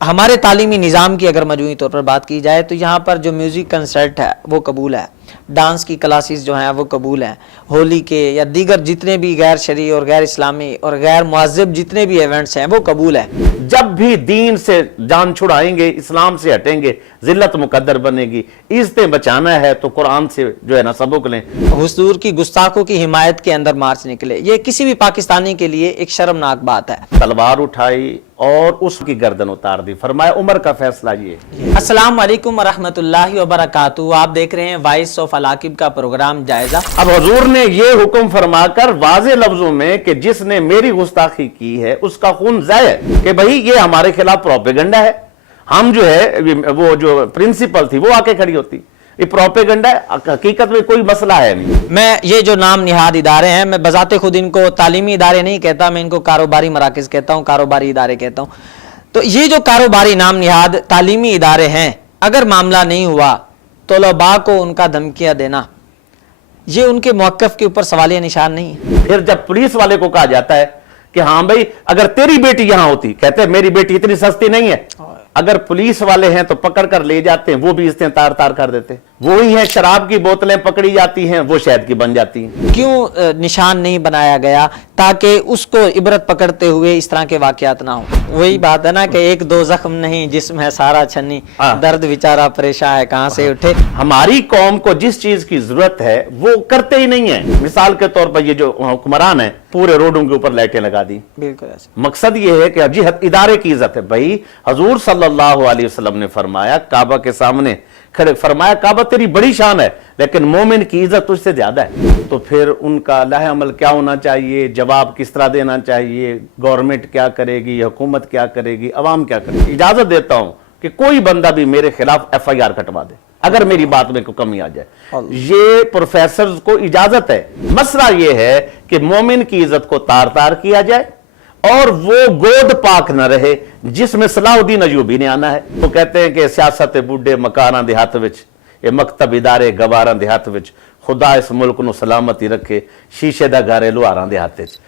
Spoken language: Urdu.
ہمارے تعلیمی نظام کی اگر مجموعی طور پر بات کی جائے تو یہاں پر جو میوزک کنسرٹ ہے وہ قبول ہے، ڈانس کی کلاسز جو ہیں وہ قبول ہیں، ہولی کے یا دیگر جتنے بھی غیر شرعی اور غیر اسلامی اور غیر مہذب جتنے بھی ایونٹس ہیں وہ قبول ہیں۔ جب بھی دین سے جان چھڑائیں گے، اسلام سے ہٹیں گے، ذلت مقدر بنے گی۔ عزتیں بچانا ہے تو قرآن سے جو ہے نا سبق لیں۔ حضور کی گستاخوں کی حمایت کے اندر مارچ نکلے، یہ کسی بھی پاکستانی کے لیے ایک شرمناک بات ہے۔ تلوار اٹھائی اور اس کی گردن اتار دی، فرمایا عمر کا فیصلہ یہ۔ السلام علیکم ورحمۃ اللہ وبرکاتہ، آپ دیکھ رہے ہیں وائس آف العاقب کا پروگرام جائزہ۔ اب حضور نے یہ حکم فرما کر واضح لفظوں میں کہ جس نے میری گستاخی کی ہے اس کا خون ضائع ہے، کہ بھئی یہ ہمارے خلاف پروپیگنڈا ہے۔ ہم جو ہے وہ جو پرنسپل تھی وہ آ کے کھڑی ہوتی، یہ پروپیگنڈا ہے، حقیقت میں کوئی مسئلہ ہے نہیں۔ میں یہ جو نام نہاد ادارے ہیں، میں بذات خود ان کو تعلیمی ادارے نہیں کہتا، میں ان کو کاروباری مراکز کہتا ہوں، کاروباری ادارے کہتا ہوں۔ تو یہ جو کاروباری نام نہاد تعلیمی ادارے ہیں، اگر معاملہ نہیں ہوا طلباء کو ان کا دھمکیاں دینا، یہ ان کے موقف کے اوپر سوالیہ نشان نہیں ہے۔ پھر جب پولیس والے کو کہا جاتا ہے کہ ہاں بھئی اگر تیری بیٹی یہاں ہوتی، کہتے ہیں میری بیٹی اتنی سستی نہیں ہے۔ اگر پولیس والے ہیں تو پکڑ کر لے جاتے ہیں، وہ بھی عزتیں تار تار کر دیتے ہیں۔ وہی ہیں شراب کی بوتلیں پکڑی جاتی ہیں، وہ شہد کی بن جاتی ہیں۔ کیوں نشان نہیں بنایا گیا تاکہ اس کو عبرت پکڑتے ہوئے اس طرح کے واقعات نہ ہوں؟ وہی بات ہے نا کہ ایک دو زخم نہیں جسم ہے سارا چھنی، درد بیچارہ پریشان ہے کہاں سے اٹھے۔ ہماری قوم کو جس چیز کی ضرورت ہے وہ کرتے ہی نہیں ہیں۔ مثال کے طور پر یہ جو حکمران ہیں، پورے روڈوں کے اوپر لائٹیں لگا دی۔ بالکل ایسے مقصد یہ ہے کہ جی ادارے کی عزت ہے۔ بھائی حضور صلی اللہ علیہ وسلم نے فرمایا کعبہ کے سامنے کھڑے، فرمایا کعبہ تیری بڑی شان ہے لیکن مومن کی عزت تجھ سے زیادہ ہے۔ تو پھر ان کا لاہ عمل کیا ہونا چاہیے، جواب کس طرح دینا چاہیے، گورنمنٹ کیا کرے گی، حکومت کیا کرے گی، عوام کیا کرے گی۔ اجازت دیتا ہوں کہ کوئی بندہ بھی میرے خلاف ایف آئی آر کٹوا دے اگر میری بات میں کوئی کمی آ جائے، یہ پروفیسرز کو اجازت ہے۔ مسئلہ یہ ہے کہ مومن کی عزت کو تار تار کیا جائے اور وہ گود پاک نہ رہے جس میں صلاح الدین ایوبی نے آنا ہے۔ وہ کہتے ہیں کہ سیاست بوڑھے مکاراں دے ہاتھ وچ، یہ مکتب ادارے گواراں دے ہاتھ وچ، خدا اس ملک نو سلامتی رکھے، شیشے دا گھر لوہاراں دے ہاتھ وچ۔